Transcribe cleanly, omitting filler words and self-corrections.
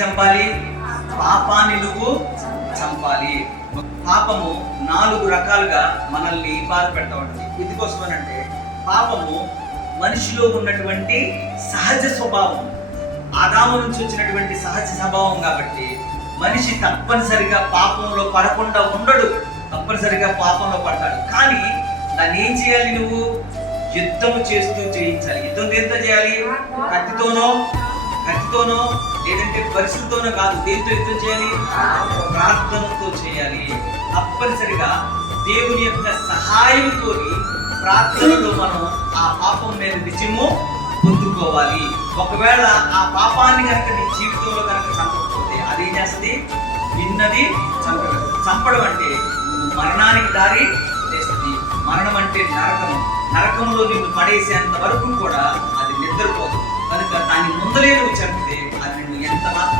చంపాలి? పాపాన్ని నువ్వు చంపాలి. పాపము 4 రకాలుగా మనల్ని బాధ పెడతా ఉంటుంది. ఎందుకోసమనంటే పాపము మనిషిలో ఉన్నటువంటి సహజ స్వభావం, ఆదాము నుంచి వచ్చినటువంటి సహజ స్వభావం. కాబట్టి మనిషి తప్పనిసరిగా పాపంలో పడకుండా ఉండడు, తప్పనిసరిగా పాపంలో పడతాడు. కానీ దాన్ని ఏం చేయాలి? నువ్వు యుద్ధము చేస్తూ చేయించాలి. యుద్ధం దేంతో చేయాలి? కత్తితోనో లేదంటే పరిస్థితితోనో కాదు. దేంతో యుద్ధం చేయాలి? ప్రార్థనతో చేయాలి. తప్పనిసరిగా దేవుని యొక్క సహాయంతో ప్రార్థనలో మనం ఆ పాపం మీద విజయము పొందుకోవాలి. ఒకవేళ ఆ పాపాన్ని కనుక నీ జీవితంలో కనుక చంపకపోతే అదేం చేస్తుంది? నిన్నది చంపడం అంటే మరణానికి దారి చేస్తుంది. మరణం అంటే నరకము. నరకంలో నిన్ను పడేసేంత వరకు కూడా అది నిద్రపోదు. కనుక దాని ముందలే నువ్వు చంపితే అది నిన్ను ఎంత మాత్రం